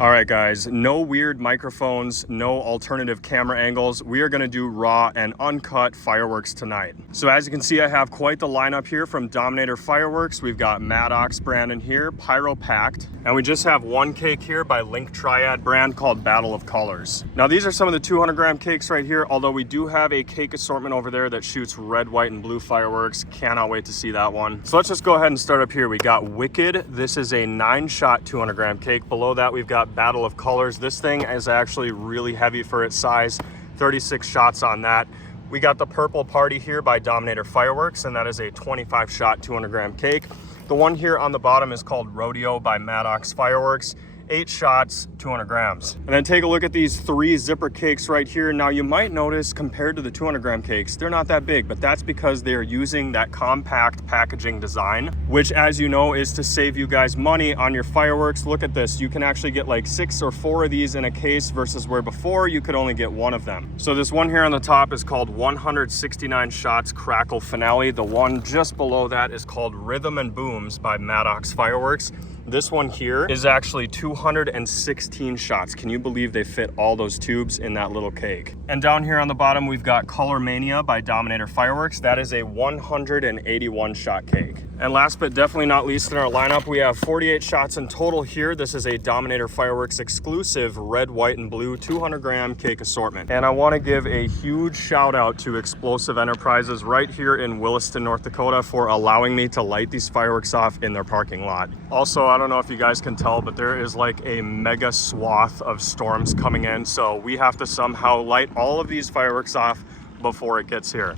All right, guys, no weird microphones, no alternative camera angles. We are gonna do raw and uncut fireworks tonight. So as you can see, I have quite the lineup here from Dominator Fireworks. We've got Maddox brand in here, Pyropact, and we just have one cake here by Link Triad brand called Battle of Colors. Now these are some of the 200 gram cakes right here, although we do have a cake assortment over there that shoots red, white, and blue fireworks. Cannot wait to see that one. So let's just go ahead and start up here. We got Wicked. This is a 9-shot 200 gram cake. Below that, we've got Battle of Colors. This thing is actually really heavy for its size. 36 shots on that. We got the Purple Party here by Dominator Fireworks, and that is a 25-shot 200 gram cake. The one here on the bottom is called Rodeo by Maddox Fireworks. 8 shots, 200 grams. And then take a look at these 3 zipper cakes right here. Now you might notice compared to the 200 gram cakes, they're not that big, but that's because they're using that compact packaging design, which, as you know, is to save you guys money on your fireworks. Look at this. You can actually get like 6 or 4 of these in a case versus where before you could only get 1 of them. So this one here on the top is called 169 Shots Crackle Finale. The one just below that is called Rhythm and Booms by Maddox Fireworks. This one here is actually 216 shots. Can you believe they fit all those tubes in that little cake? And down here on the bottom, we've got Color Mania by Dominator Fireworks. That is a 181 shot cake. And last but definitely not least in our lineup, we have 48 shots in total here. This is a Dominator Fireworks exclusive red, white, and blue 200 gram cake assortment. And I want to give a huge shout out to Explosive Enterprises right here in Williston, North Dakota for allowing me to light these fireworks off in their parking lot. Also, I don't know if you guys can tell, but there is like a mega swath of storms coming in. So we have to somehow light all of these fireworks off before it gets here.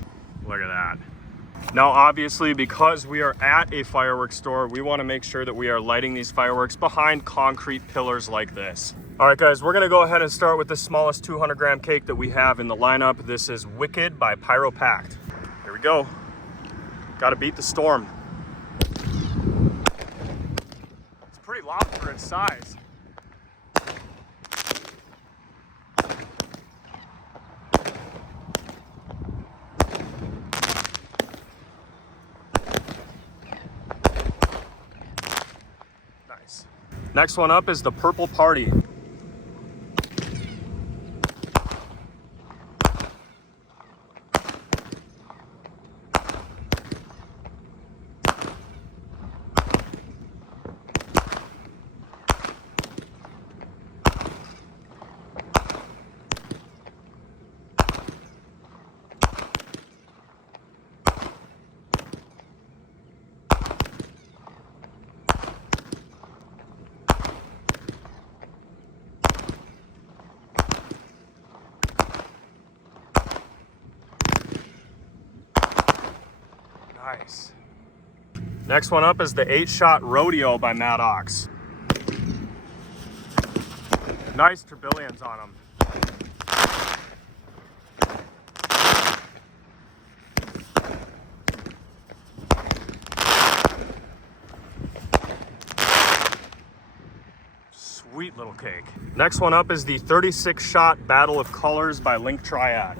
Look at that. Now, obviously, because we are at a fireworks store, we want to make sure that we are lighting these fireworks behind concrete pillars like this. All right, guys, we're going to go ahead and start with the smallest 200 gram cake that we have in the lineup. This is Wicked by Pyropact. Here we go. Got to beat the storm. It's pretty loud for its size. Next one up is the Purple Party. Nice. Next one up is the 8-shot Rodeo by Maddox. Nice tourbillons on them. Sweet little cake. Next one up is the 36-shot Battle of Colors by Link Triad.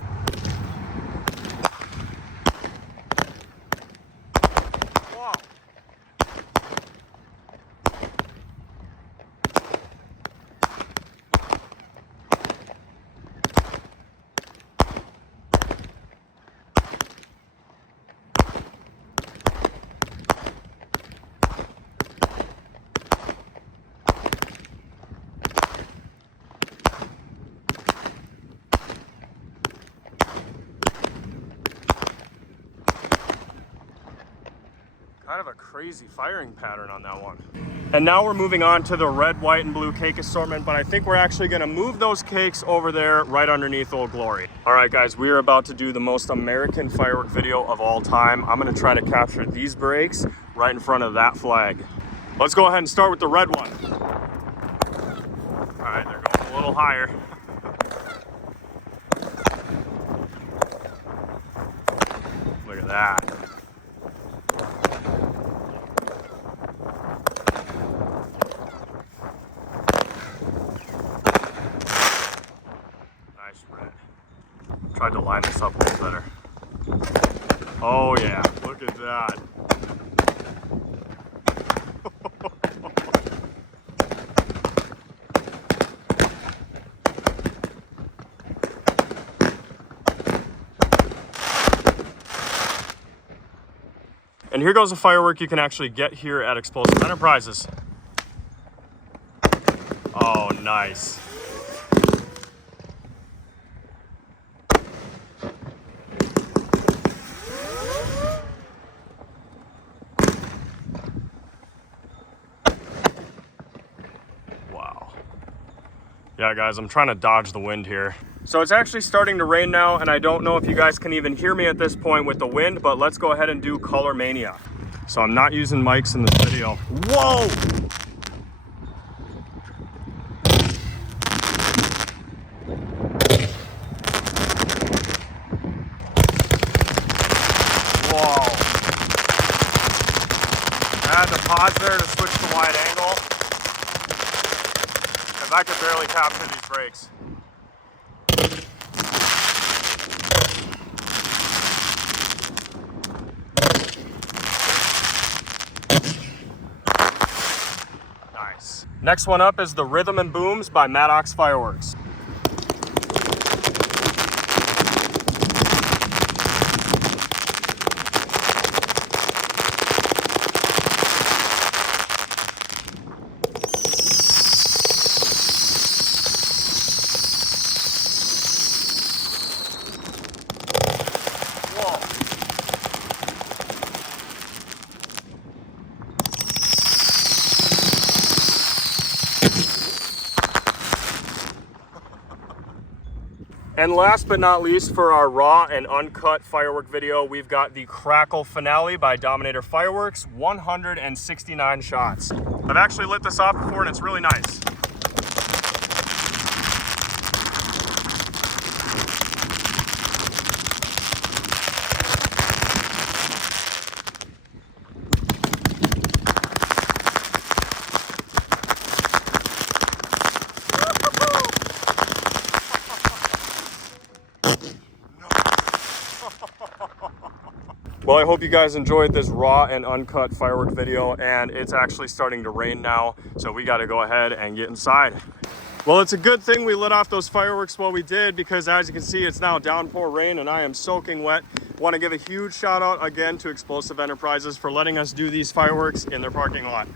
Kind of a crazy firing pattern on that one. And now we're moving on to the red, white, and blue cake assortment, but I think we're actually gonna move those cakes over there right underneath Old Glory. All right, guys, we are about to do the most American firework video of all time. I'm gonna try to capture these breaks right in front of that flag. Let's go ahead and start with the red one. All right, they're going a little higher. Look at that. Tried to line this up a little better. Oh yeah, look at that. And here goes a firework you can actually get here at Explosive Enterprises. Oh, nice. Wow. Yeah, guys, I'm trying to dodge the wind here. So it's actually starting to rain now, and I don't know if you guys can even hear me at this point with the wind, but let's go ahead and do Color Mania. So I'm not using mics in this video. Whoa! Whoa. I had to pause there to switch to wide angle, because I could barely capture these brakes. Nice. Next one up is the Rhythm and Booms by Maddox Fireworks. And last but not least, for our raw and uncut firework video, we've got the Crackle Finale by Dominator Fireworks, 169 shots. I've actually lit this off before and it's really nice. Well, I hope you guys enjoyed this raw and uncut firework video, and it's actually starting to rain now, so we got to go ahead and get inside. Well, it's a good thing we lit off those fireworks while we did, because as you can see, it's now downpour rain and I am soaking wet. Want to give a huge shout out again to Explosive Enterprises for letting us do these fireworks in their parking lot.